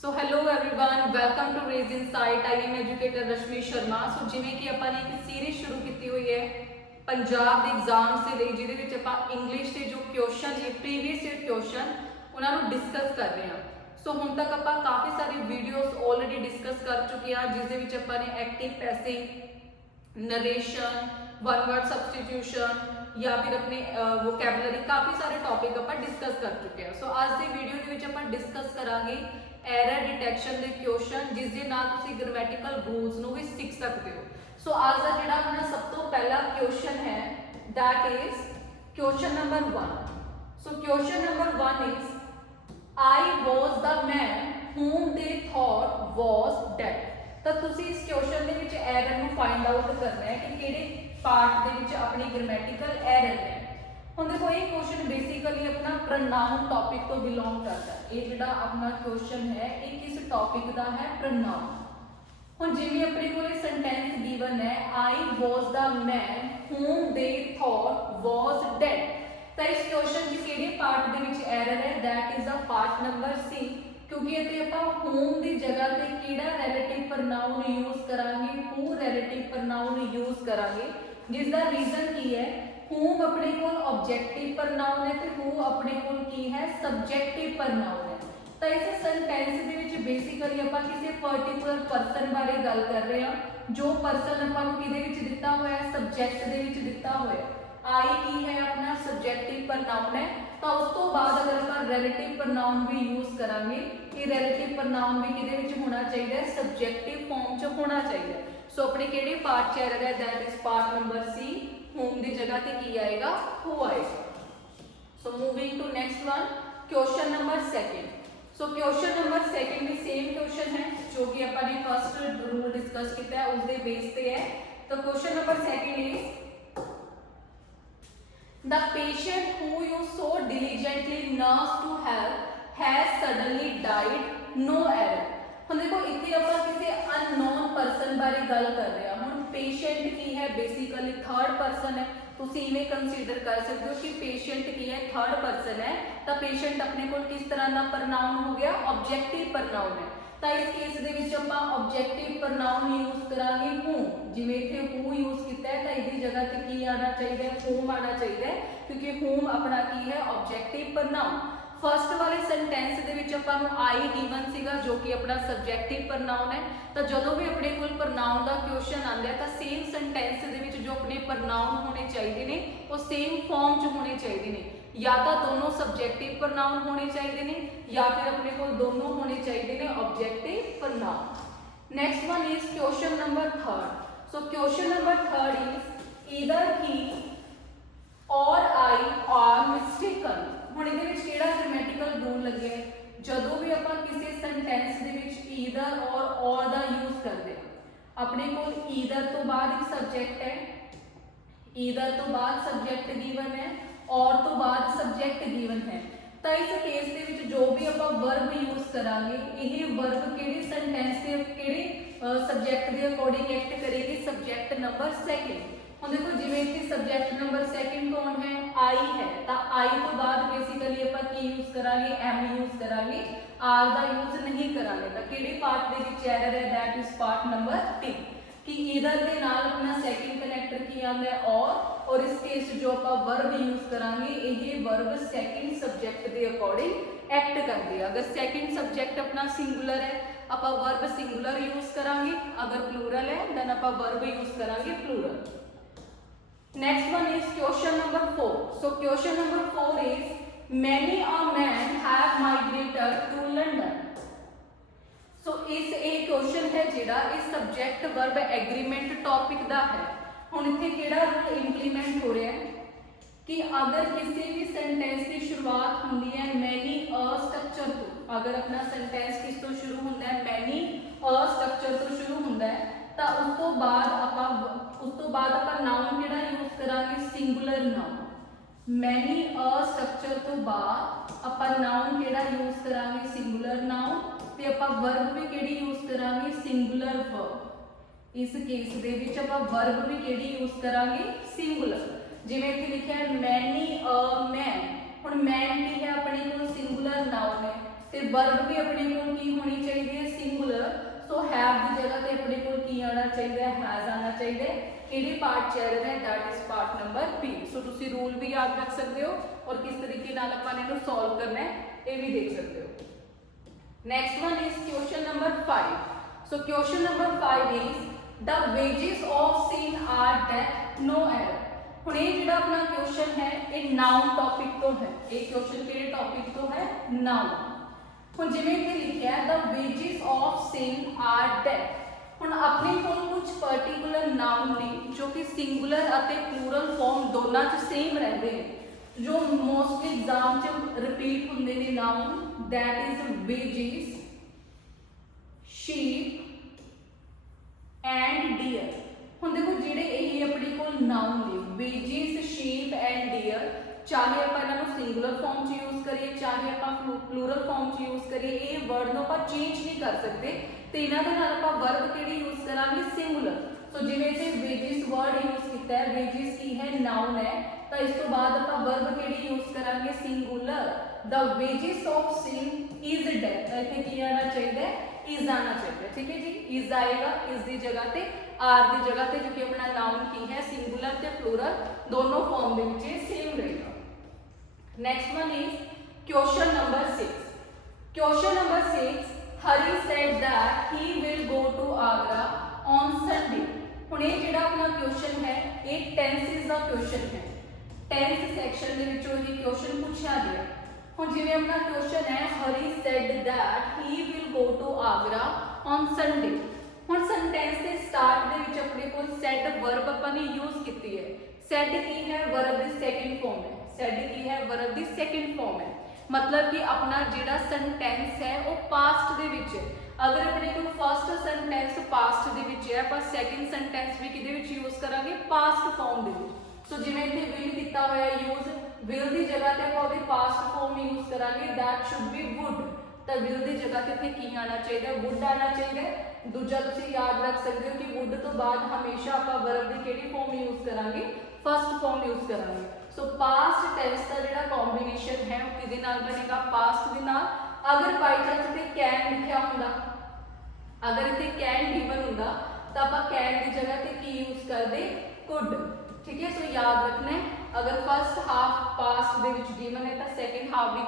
So hello everyone, welcome to rage insight. I am educator Rashmi Sharma. So जिवें कि ਆਪਾਂ ਨੇ एक सीरीज शुरू की हुई है पंजाब ਦੇ एग्जाम्स ਦੇ ਲਈ, ਜਿਹਦੇ ਵਿੱਚ ਆਪਾਂ ਇੰਗਲਿਸ਼ ਦੇ ਜੋ क्वेश्चन ਨੇ प्रीवियस ईयर क्वेश्चन ਉਹਨਾਂ ਨੂੰ ਡਿਸਕਸ ਕਰ ਰਹੇ ਹਾਂ। ਸੋ ਹੁਣ ਤੱਕ ਆਪਾਂ ਕਾਫੀ ਸਾਰੀ ਵੀਡੀਓਜ਼ ਆਲਰੇਡੀ ਡਿਸਕਸ ਕਰ ਚੁੱਕੇ ਹਾਂ, ਜਿਸ ਦੇ ਵਿੱਚ ਆਪਾਂ ਨੇ active passive, narration, one word substitution या फिर अपने वोकैबुलरी काफ़ी सारे टॉपिक ਆਪਾਂ डिस्कस कर चुके हैं। सो आज ਦੀ ਵੀਡੀਓ ਦੇ ਵਿੱਚ ਆਪਾਂ डिस्कस ਕਰਾਂਗੇ एरर डिटेक्शन ਦੇ क्वेश्चन, जिस ਦੇ ਨਾਲ ਤੁਸੀਂ ਗ੍ਰਾਮੈਟਿਕਲ ਰੂਲਸ ਨੂੰ ਵੀ ਸਿੱਖ ਸਕਦੇ ਹੋ। सो आज ਦਾ ਜਿਹੜਾ ਆਪਣਾ ਸਭ ਤੋਂ ਪਹਿਲਾ क्वेश्चन है that is question number 1। So question number 1 is I was the man whom they thought was dead। ਤਾਂ ਤੁਸੀਂ ਇਸ क्वेश्चन ਦੇ ਵਿੱਚ एरर ਨੂੰ फाइंड आउट करना है कि ਕਿਹੜੇ पार्ट ਦੇ ਵਿੱਚ ਆਪਣੀ ग्रामेटिकल एरर है। ਹੁਣ ਦੇਖੋ ਇਹ क्वेश्चन बेसिकली अपना प्रोनाउन टॉपिक ਤੋਂ ਬਿਲੋਂਗ ਕਰਦਾ ਹੈ। ਇਹ ਜਿਹੜਾ ਆਪਣਾ क्वेश्चन है ਇਹ ਕਿਸ टॉपिक ਦਾ ਹੈ? प्रोनाउन। ਹੁਣ ਜਿਵੇਂ ਆਪਣੇ ਕੋਲੇ ਸੈਂਟੈਂਸ ਗਿਵਨ ਹੈ I was the man whom they thought was dead। ਤਾਂ ਇਸ क्वेश्चन ਚ ਕਿਹੜੇ ਪਾਰਟ ਦੇ ਵਿੱਚ एरर है? That is the part number C। क्योंकि इत्थे ਆਪਾਂ whom ਦੀ ਜਗ੍ਹਾ ਤੇ ਕਿਹੜਾ ਰਿਲੇਟਿਵ ਪ੍ਰੋਨਾउन ਯੂਜ਼ ਕਰਾਂਗੇ? who ਰਿਲੇਟਿਵ ਪ੍ਰੋਨਾउन ਯੂਜ਼ ਕਰਾਂਗੇ, ਜਿਸ ਦਾ ਰੀਜ਼ਨ ਕੀ ਹੈ? whom ਆਪਣੇ ਕੋਲ ਆਬਜੈਕਟਿਵ ਪ੍ਰੋਨਾउन ਹੈ ਤੇ who ਆਪਣੇ ਕੋਲ ਕੀ ਹੈ? ਸਬਜੈਕਟਿਵ ਪ੍ਰੋਨਾउन ਹੈ। ਤਾਂ ਇਸ ਸੈਂਟੈਂਸ ਦੇ ਵਿੱਚ ਬੇਸਿਕਲੀ ਆਪਾਂ ਕਿਸੇ ਪਾਰਟਿਕੂਲਰ ਪਰਸਨ ਬਾਰੇ ਗੱਲ ਕਰ ਰਹੇ ਹਾਂ, ਜੋ ਪਰਸਨ ਆਪਾਂ ਨੂੰ ਕਿਹਦੇ ਵਿੱਚ ਦਿੱਤਾ ਹੋਇਆ ਹੈ? ਸਬਜੈਕਟ ਦੇ ਵਿੱਚ ਦਿੱਤਾ ਹੋਇਆ ਹੈ। I ਕੀ ਹੈ? ਆਪਣਾ ਸਬਜੈਕਟਿਵ ਪ੍ਰੋਨਾउन ਹੈ। ਤਾਂ ਉਸ ਤੋਂ ਬਾਅਦ ਅਗਰ ਆਪਾਂ ਰਿਲੇਟਿਵ ਪ੍ਰੋਨਾउन ਵੀ ਯੂਜ਼ ਕਰਾਂਗੇ, ਇਹ ਰਿਲੇਟਿਵ ਪ੍ਰੋਨਾउन ਵੀ ਕਿਹਦੇ ਵਿੱਚ ਹੋਣਾ ਚਾਹੀਦਾ ਹੈ? ਸਬਜੈਕਟਿਵ ਫਾਰਮ 'ਚ ਹੋਣਾ ਚਾਹੀਦਾ ਹੈ। ਸੋ ਆਪਣੇ ਕਿਹੜੇ ਪਾਰਟ 'ਚ ਐਰਰ ਹੈ? That is part number C। whom ਦੀ ਜਗ੍ਹਾ ਤੇ ਕੀ ਆਏਗਾ? who ਆਏਗਾ। So moving to next one, question number 2। So question number 2 भी सेम क्वेश्चन है जो कि अपन ने फर्स्ट रूल डिस्कस किया है, उसके बेस पे है। तो question number 2 is the patient who you so diligently nursed to help has suddenly died, no error। ਹੁਣ ਦੇਖੋ ਇੱਥੇ ਆਪਾਂ ਕਿਸੇ ਅਨਨੋਨ ਪਰਸਨ ਬਾਰੇ ਗੱਲ ਕਰ ਰਹੇ ਹਾਂ। ਹੁਣ ਪੇਸ਼ੈਂਟ ਕੀ ਹੈ? ਬੇਸਿਕਲੀ ਥਰਡ ਪਰਸਨ ਹੈ। ਤੁਸੀਂ ਇਵੇਂ ਕੰਸੀਡਰ ਕਰ ਸਕਦੇ ਹੋ ਕਿ ਪੇਸ਼ੈਂਟ ਕੀ ਹੈ? ਥਰਡ ਪਰਸਨ ਹੈ। ਤਾਂ ਪੇਸ਼ੈਂਟ ਆਪਣੇ ਕੋਲ ਕਿਸ ਤਰ੍ਹਾਂ ਦਾ ਪ੍ਰੋਨਾउन ਹੋ ਗਿਆ? ਆਬਜੈਕਟਿਵ ਪ੍ਰੋਨਾउन ਹੈ। ਤਾਂ ਇਸ ਕੇਸ ਦੇ ਵਿੱਚ ਆਪਾਂ ਆਬਜੈਕਟਿਵ ਪ੍ਰੋਨਾउन ਯੂਜ਼ ਕਰਾਂਗੇ who। ਜਿਵੇਂ ਇੱਥੇ who ਯੂਜ਼ ਕੀਤਾ ਹੈ ਤਾਂ ਇਹਦੀ ਜਗ੍ਹਾ ਤੇ ਕੀ ਆਣਾ ਚਾਹੀਦਾ ਹੈ? whom ਆਣਾ ਚਾਹੀਦਾ ਹੈ, ਕਿਉਂਕਿ whom ਆਪਣਾ ਕੀ ਹੈ? ਆਬਜੈਕਟਿਵ ਪ੍ਰੋਨਾउन। फर्स्ट वाले सेंटेंस ਦੇ ਵਿੱਚ ਆਪਾਂ ਨੂੰ I ਗਿਵਨ ਸੀਗਾ ਜੋ ਕਿ ਆਪਣਾ ਸਬਜੈਕਟਿਵ ਪ੍ਰੋਨਾउन ਹੈ। ਤਾਂ ਜਦੋਂ ਵੀ ਆਪਣੇ ਕੋਲ ਪ੍ਰੋਨਾउन ਦਾ ਕੁਐਸਚਨ ਆਉਂਦਾ ਹੈ ਤਾਂ ਸੇਮ ਸੈਂਟੈਂਸ ਦੇ ਵਿੱਚ ਜੋ ਆਪਣੇ ਪ੍ਰੋਨਾउन ਹੋਣੇ ਚਾਹੀਦੇ ਨੇ ਉਹ ਸੇਮ ਫਾਰਮ 'ਚ ਹੋਣੇ ਚਾਹੀਦੇ ਨੇ। ਜਾਂ ਤਾਂ ਦੋਨੋਂ ਸਬਜੈਕਟਿਵ ਪ੍ਰੋਨਾउन ਹੋਣੇ ਚਾਹੀਦੇ ਨੇ ਜਾਂ ਫਿਰ ਆਪਣੇ ਕੋਲ ਦੋਨੋਂ ਹੋਣੇ ਚਾਹੀਦੇ ਨੇ objective pronoun. Next one is question number 3। So question number 3 is either he or I R mistaken. ਹੁਣ ਇਹਦੇ ਵਿੱਚ ਕਿਹੜਾ ਗ੍ਰਾਮੈਟਿਕਲ ਰੂਲ ਲੱਗਿਆ ਹੈ? ਜਦੋਂ ਵੀ ਆਪਾਂ ਕਿਸੇ ਸੈਂਟੈਂਸ ਦੇ ਵਿੱਚ ਈਦਰ ਔਰ ਦਾ ਯੂਜ਼ ਕਰਦੇ ਹਾਂ, ਆਪਣੇ ਕੋਲ ਈਦਰ ਤੋਂ ਬਾਅਦ ਇੱਕ ਸਬਜੈਕਟ ਹੈ, ਈਦਰ ਤੋਂ ਬਾਅਦ ਸਬਜੈਕਟ ਗਿਵਨ ਹੈ, ਔਰ ਤੋਂ ਬਾਅਦ ਸਬਜੈਕਟ ਗਿਵਨ ਹੈ। ਤਾਂ ਇਸ ਕੇਸ ਦੇ ਵਿੱਚ ਜੋ ਵੀ ਆਪਾਂ ਵਰਬ ਯੂਜ਼ ਕਰਾਂਗੇ, ਇਹ ਵਰਬ ਕਿਹੜੇ ਸੈਂਟੈਂਸ ਦੇ ਕਿਹੜੇ ਸਬਜੈਕਟ ਦੇ ਅਕੋਰਡਿੰਗ ਐਕਟ ਕਰੇਗੀ? Subject number 2। ਹੁਣ ਦੇਖੋ ਜਿਵੇਂ ਇੱਥੇ ਸਬਜੈਕਟ ਨੰਬਰ 2 ਕੌਣ ਹੈ? I ਹੈ। ਤਾਂ I ਤੋਂ ਬਾਅਦ ਬੇਸਿਕਲੀ ਆਪਾਂ ਕੀ ਯੂਜ਼ ਕਰਾਂਗੇ? am ਯੂਜ਼ ਕਰਾਂਗੇ, r ਦਾ ਯੂਜ਼ ਨਹੀਂ ਕਰਾਂਗੇ। ਤਾਂ ਕਿਹੜੇ ਪਾਰਟ ਦੇ ਵਿੱਚ ਐਰਰ ਹੈ? दैट इज ਪਾਰਟ ਨੰਬਰ 3 ਕਿ ਈਦਰ ਦੇ ਨਾਲ ਆਪਣਾ ਸੈਕਿੰਡ ਕਨੈਕਟਰ ਕੀ ਆਉਂਦਾ ਹੈ? ਔਰ ਇਸ ਕੇਸ ਜੋ ਆਪਾਂ ਵਰਬ ਯੂਜ਼ ਕਰਾਂਗੇ ਇਹ ਵਰਬ ਸੈਕਿੰਡ ਸਬਜੈਕਟ ਦੇ ਅਕੋਰਡਿੰਗ ਐਕਟ ਕਰਦੇ ਆ। ਅਗਰ ਸੈਕਿੰਡ ਸਬਜੈਕਟ ਆਪਣਾ ਸਿੰਗੂਲਰ ਹੈ ਆਪਾਂ ਵਰਬ ਸਿੰਗੂਲਰ ਯੂਜ਼ ਕਰਾਂਗੇ, ਅਗਰ ਪਲੂਰਲ ਹੈ ਦੈਨ ਆਪਾਂ ਵਰਬ ਯੂਜ਼ ਕਰਾਂਗੇ plural. Next one is question number 4. So question number 4 is many a men have migrated to London। So इस एक क्वेश्चन है जिहड़ा इस सब्जेक्ट वर्ब एग्रीमेंट टॉपिक दा है। हुण इत्थे किहड़ा रूल इंप्लीमेंट हो रहा है कि अगर किसी भी सेंटेंस की शुरुआत होंदी है मैनी अ स्ट्रक्चर तो, अगर अपना सेंटेंस किस तो शुरू होंदा है? मैनी अ स्ट्रक्चर तो शुरू होंदा है। ਤਾਂ ਉਸ ਤੋਂ ਬਾਅਦ ਆਪਾਂ ਨਾउन ਕਿਹੜਾ ਯੂਜ਼ ਕਰਾਂਗੇ? ਸਿੰਗੂਲਰ ਨਾउन। ਮੈਨੀ ਅ ਸਟਰਕਚਰ ਤੋਂ ਬਾਅਦ ਆਪਾਂ ਨਾउन ਕਿਹੜਾ ਯੂਜ਼ ਕਰਾਂਗੇ? ਸਿੰਗੂਲਰ ਨਾउन। ਤੇ ਆਪਾਂ ਵਰਬ ਵੀ ਕਿਹੜੀ ਯੂਜ਼ ਕਰਾਂਗੇ? Singular verb. ਇਸ ਕੇਸ ਦੇ ਵਿੱਚ ਆਪਾਂ ਵਰਬ ਵੀ ਕਿਹੜੀ ਯੂਜ਼ ਕਰਾਂਗੇ? ਸਿੰਗੂਲਰ। ਜਿਵੇਂ ਇੱਥੇ ਲਿਖਿਆ ਹੈ ਮੈਨੀ ਅ ਮੈਨ। ਹੁਣ ਮੈਨ ਕੀ ਹੈ? ਆਪਣੇ ਕੋਲ ਸਿੰਗੂਲਰ ਨਾउन ਹੈ ਤੇ वर्ब भी अपने को की होनी चाहिए चाहिए, हैज आना चाहिए। किहड़े पार्ट च एरर है, that is part number B. So तुसी रूल भी याद रख सकते हो और किस तरीके नाल आपां इहनूं सॉल्व करना है ये भी देख सकते हो। Next one is question number 5। So question number 5 is the wages of sin are death no error. हुण ये जिहड़ा अपना क्वेश्चन है ये नाउन टॉपिक तो है, ये क्वेश्चन किहड़े टॉपिक तो है, नाउन। हुण जिवें इत्थे लिखिआ है the wages of sin are death. हुण अपने कोल कुछ पर्टिकुलर नाउन ने जो कि सिंगुलर अते प्लूरल फॉर्म दोनों च सेम रहंदे ने, जो मोस्टली एग्जाम च रिपीट हुंदे ने noun, that is wages, sheep and deer. हुण देखो जिहड़े यही अपने कोल नाउन ने वेजेस, शीप एंड डियर, चाहे आप इन्हों सिंगुलर फॉर्म च यूज करिए चाहे आप प्लूरल फॉर्म च यूज करिए, ये वर्ड को आप चेंज नहीं कर सकते। तो इन्हों के नाल आप वर्ब किहड़ी यूज करांगे, सिंगुलर। सो जिवें इत्थे वेजेस वर्ड यूज किया है, वेजेस की है, नाउन है, तो इस तो बाद आप वर्ब किहड़ी यूज करांगे, singular. The wages of sin is death, इत्थे की आना चाहिए, इज आना चाहिए। ठीक है जी, इज आएगा, इज की जगह पे आर की जगह पे, क्योंकि अपना नाउन की है सिंगुलर ते प्लूरल दोनों फॉर्म दे विच सेम रहेगा। Next one is question number 6। Question number 6, Hari said that he will go to Agra on Sunday. हुण ये जिहड़ा अपना क्वेश्चन है ये टेंसेस का क्वेश्चन है, टेंस सैक्शन दे विचों ही क्वेश्चन पूछा गया। हुण जिवें अपना क्वेश्चन है Hari said that he will go to Agra on Sunday. हुण सेंटेंस के स्टार्ट दे विच अपने कोल सेड वर्ब अपन ने यूज कीती है। सेड की है, वर्ब दी सेकंड फॉर्म है, सेड की है, वर्ब दी सेकंड फॉर्म है, मतलब कि अपना जिहड़ा सेंटेंस है वो पास्ट दे विच है। अगर अपने को फर्स्ट सेंटेंस पास्ट दे विच है, ਆਪਾਂ सेकंड सेंटेंस भी किदे विच यूज करांगे, पास्ट फॉर्म दे विच। सो जिवें इत्थे विल कीता होया यूज, विल दी जगह ते ਆਪਾਂ ਉਹਦੀ पास्ट फॉर्म यूज करांगे, दैट शुड बी वुड। तो विल दी जगह ते इत्थे की आना चाहिए, वुड आना चाहिए। दूजा तुसीं याद रख सकते हो कि वुड तो बाद हमेशा ਆਪਾਂ वर्ब दी किहड़ी फॉर्म यूज करांगे, फर्स्ट फॉर्म यूज करांगे। सो पास्ट टेंस का जिहड़ा कॉम्बीनेशन है वो किहदे नाल बनेगा, पास्ट दे नाल। अगर बाई चांस इत्थे कैन लिखिया हुंदा, अगर इत्थे कैन गिवन हुंदा तो आपां कैन की जगह ते की यूज करदे, कुड। ठीक है, सो याद रखना है अगर फर्स्ट हाफ पास्ट दे विच गिवन है तो सैकेंड हाफ भी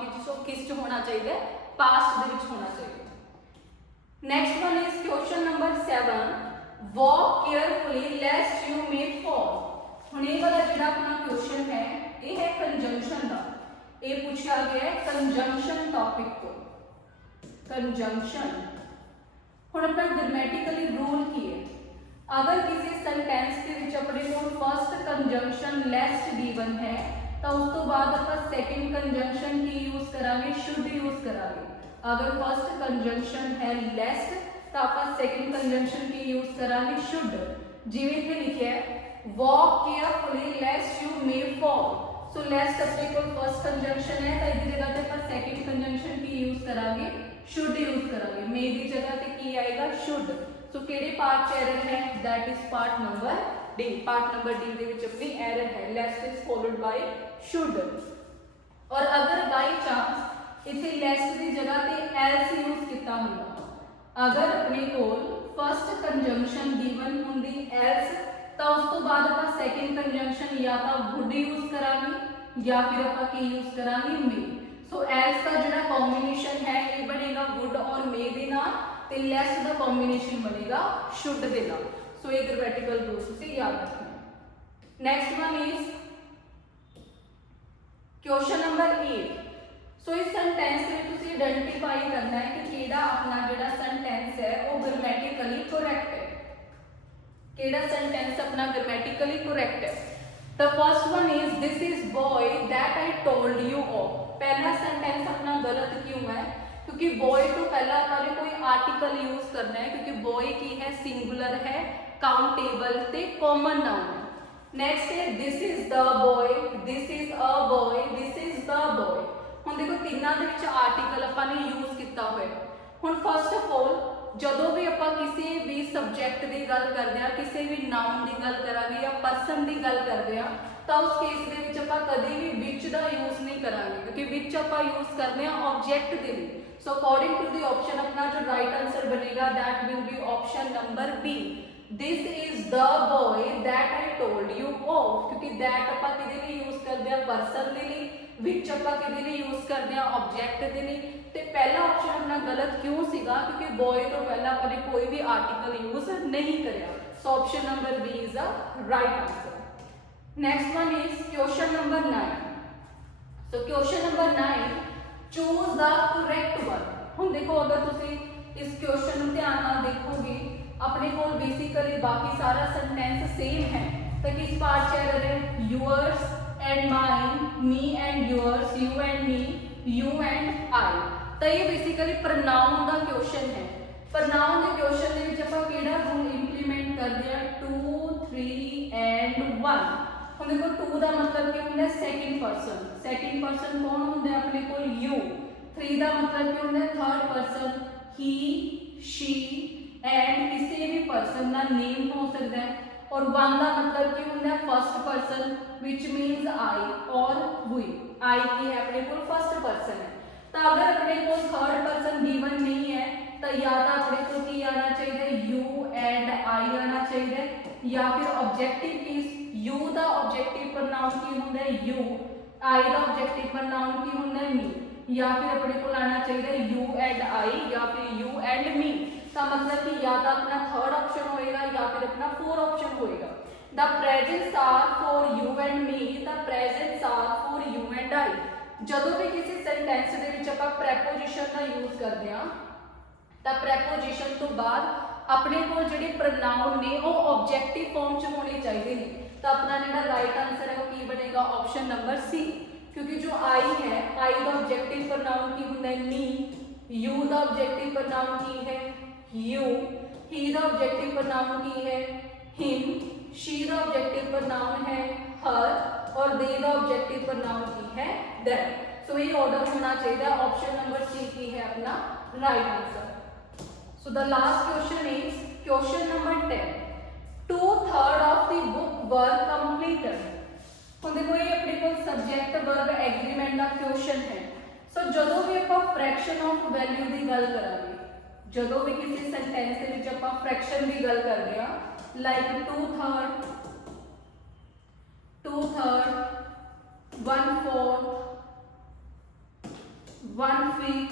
किस च होना चाहिए, पास्ट दे विच होना चाहिए। Next one is question number 7, walk carefully lest you may fall. हुण ये वाला जिहड़ा अपना क्वेश्चन है ये है कंजंक्शन का, ये पूछा गया है कंजंक्शन टॉपिक को, कंजंक्शन। हुण अपना ग्रामेटिकली रूल की है, अगर किसी सेंटेंस के विच अपने को फर्स्ट कंजंक्शन लेस्ट गिवन है तो उस तो बाद आप सेकंड कंजंक्शन की यूज करांगे, शुड यूज करांगे। अगर फर्स्ट कंजंक्शन है लेस्ट तो आप सेकंड कंजंक्शन की यूज करांगे, शुड। जिवें इत्थे लिखिआ है walk carefully lest you may fall. So lest अपने को फर्स्ट कंजंक्शन है तो इसकी जगह पे अपन सेकंड कंजंक्शन की यूज करांगे, शुड यूज करांगे। मे की जगह पे की आएगा, शुड। सो किहड़े पार्ट च एरर है, that is part number D. Part number D दे विच अपनी एरर है, lest is followed by should. और अगर बाई चांस इत्थे लेस्ट की जगह पे एल्स यूज किया हुंदा, अगर अपने कोल फर्स्ट कंजंक्शन गिवन हुंदी एल्स तो उस तो बाद आप सेकंड कंजंक्शन या तो वुड यूज करांगे या फिर आप की यूज करांगे, मे। सो एल्स का जिहड़ा कॉम्बिनेशन है ये बनेगा वुड और मे दे नाल, ते लेस्ट का कॉम्बिनेशन बनेगा शुड दे नाल। सो ये ग्रामेटिकल रूल्स तुसीं याद रखना। Next one is question number 8। सो इस सेंटेंस में तुसीं आइडेंटिफाई करना है कि केड़ा अपना जिहड़ा सेंटेंस है वो ग्रामेटिकली करेक्ट है, केड़ा सेंटेंस अपना ग्रामेटिकली करेक्ट है। The first one is this is boy that I told you of. पहला सेंटेंस अपना गलत क्यों है, क्योंकि बॉय तो पहला अपने कोई आर्टिकल यूज करना है, क्योंकि बॉय की है सिंगुलर है, काउंटेबल ते कॉमन नाउन है। नेक्स्ट है this is the boy, this is a boy, this is the boy. हुण देखो तिन्नां दे विच आर्टिकल आपां ने यूज किया होया। हुण फर्स्ट ऑफ ऑल जदों भी आपां किसी भी सबजैक्ट की गल करदे हां, किसी भी नाउन की गल करांगे या परसन की गल करदे हां, तो उस केस दे विच आपां कदी भी विच दा यूज नहीं करांगे, क्योंकि विच आपां यूज करदे हां ऑब्जेक्ट दे लिए। So according to the option अपना जो राइट आंसर बनेगा that will be option number B, this is the boy that I told you of, क्योंकि दैट ਆਪਾਂ ਕਿਹਦੇ ਲਈ ਯੂਜ਼ ਕਰਦੇ ਆ, ਪਰਸਨ ਦੇ ਲਈ, ਵਿਚ ਆਪਾਂ ਕਿਹਦੇ ਲਈ ਯੂਜ਼ ਕਰਦੇ ਆ, ਆਬਜੈਕਟ ਦੇ ਲਈ। ਤੇ ਪਹਿਲਾ ਆਪਸ਼ਨ ਆਪਣਾ ਗਲਤ ਕਿਉਂ ਸੀਗਾ, ਕਿਉਂਕਿ ਬॉय ਤੋਂ ਪਹਿਲਾਂ ਆਪਾਂ ਨੇ ਕੋਈ ਵੀ ਆਰਟੀਕਲ ਯੂਜ਼ ਨਹੀਂ ਕਰਿਆ। ਸੋ option number B is the right answer. Next one is question number 9। So question number 9, choose the correct one. ਹੁਣ ਦੇਖੋ ਅਗਰ ਤੁਸੀਂ ਇਸ ਕੁਐਸਚਨ ਨੂੰ ਧਿਆਨ ਨਾਲ ਦੇਖੋਗੇ, अपने को बेसिकली बाकी सारा सेंटेंस सेम है, तो किस पार्ट से आ रहे हैं, yours and mine, me and yours, you and me, you and I। तो ये बेसिकली प्रोनाउन का क्वेश्चन है। प्रोनाउन के क्वेश्चन ਦੇ ਵਿੱਚ ਆਪਾਂ ਕਿਹੜਾ रूल इंप्लीमेंट ਕਰਦੇ ਆ, 2 3 and 1। ਹੁਣ ਦੇਖੋ 2 ਦਾ ਮਤਲਬ ਕੀ ਹੁੰਦਾ, ਸੈਕਿੰਡ ਪਰਸਨ। ਸੈਕਿੰਡ ਪਰਸਨ ਕੌਣ ਹੁੰਦਾ ਆਪਣੇ ਕੋਲ, you। 3 ਦਾ ਮਤਲਬ ਕੀ ਹੁੰਦਾ, third person, he she and किसी भी पर्सन का नेम हो सकता है। और 1 का मतलब की होंगे first person which means I और वी। आई की है अपने को फर्स्ट पर्सन है। तो अगर अपने को थर्ड पर्सन गिवन नहीं है तो या तो अपने को की आना चाहिए, यू एंड आई आना चाहिए, या फिर ऑब्जेक्टिव केस यू का ऑब्जेक्टिव प्रोनाउन की होंगे यू, आई का ऑब्जेक्टिव प्रोनाउन की होंगे मी, या फिर अपने को आना चाहिए यू एंड आई या फिर यू एंड मी। का मतलब कि या तो अपना थर्ड ऑप्शन होएगा या फिर अपना फोर्थ ऑप्शन होएगा। The presents are for you and me, the presents are for you and I. जदों भी किसी सेंटेंस दे विच आपां प्रेपोजिशन का यूज करते हैं तो प्रेपोजिशन तो बाद अपने को जिहड़े प्रोनाउन ने वो ऑब्जेक्टिव फॉर्म च होने चाहिए ने। तो अपना जिहड़ा राइट आंसर है वो की बनेगा, ऑप्शन नंबर सी। क्योंकि जो आई है, आई का ऑब्जेक्टिव प्रोनाउन की होंदा है मी, यू का ऑब्जेक्टिव प्रोनाउन की है you, he the objective pronoun की है him, she the objective pronoun है her और they the objective pronoun की है them। so ये ऑर्डर होना चाहिए, ऑप्शन नंबर सी की है अपना right answer. so the last question is question number 10, 2/3 of the book were completed। ਹੁਣ ਦੇਖੋ ਇਹ ਆਪਣੇ ਕੋਲ ਸਬਜੈਕਟ ਵਰਬ ਐਗਰੀਮੈਂਟ ਦਾ क्वेश्चन है। सो ਜਦੋਂ ਵੀ ਆਪਾਂ फ्रैक्शन ऑफ वैल्यू ਦੀ ਗੱਲ ਕਰਾਂਗੇ, ਜਦੋਂ ਵੀ ਕਿਸੇ ਸੈਂਟੈਂਸ ਦੇ ਵਿੱਚ ਆਪਾਂ ਫ੍ਰੈਕਸ਼ਨ ਦੀ ਗੱਲ ਕਰਦੇ ਆ, ਲਾਈਕ 2/3 1/4 1/5,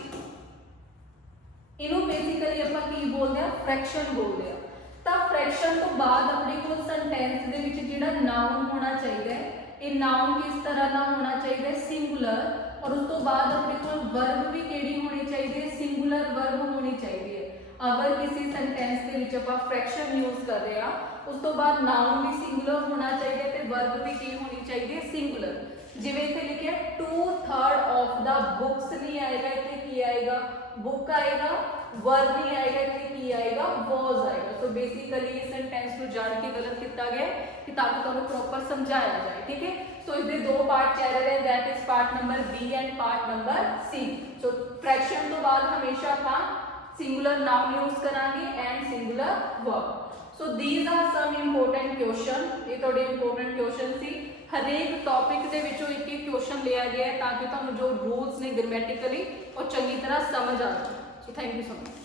ਇਹਨੂੰ ਬੇਸਿਕਲੀ ਆਪਾਂ ਕੀ ਬੋਲਦੇ ਆ, ਫ੍ਰੈਕਸ਼ਨ ਬੋਲਦੇ ਆ। ਤਾਂ ਫ੍ਰੈਕਸ਼ਨ ਤੋਂ ਬਾਅਦ ਆਪਣੇ ਕੋਲ ਸੈਂਟੈਂਸ ਦੇ ਵਿੱਚ ਜਿਹੜਾ ਨਾउन ਹੋਣਾ ਚਾਹੀਦਾ ਹੈ, ਇਹ ਨਾउन किस तरह का होना चाहिए, सिंगुलर। और उस तो बाद अपने को वर्ब भी केड़ी होनी चाहिए, सिंगुलर वर्ब होनी चाहिए। अगर किसी सेंटेंस के विच आपां फ्रैक्शन यूज कर रहे हैं, उस तो बाद नाउन भी सिंगुलर होना चाहिए ते वर्ब भी की होनी चाहिए, सिंगुलर। जिवें इत्थे लिखिआ 2/3 ऑफ द बुक्स नहीं आएगा, इत्थे की आएगा, बुक आएगा, वर्ब नहीं आएगा, इत्थे की आएगा, वाज आएगा। सो बेसिकली इस सेंटेंस को जान के गलत किया गया कि ताकि तुहानूं प्रॉपर समझाया जाए, ठीक है। सो इसके दो पार्ट चल रहे हैं, that is part number B and part number C. So fraction तो बाद हमेशा आप सिंगुलर नाउन यूज करांगे and singular verb. So these are some important question, ये थोड़े इंपोर्टेंट क्वेश्चन सी। हरेक टॉपिक के विचों एक एक क्वेश्चन लिया गया है ताकि तुहानूं जो रूल्स ने ग्रामेटिकली और चंगी तरह समझ आ जाए। So thank you so much.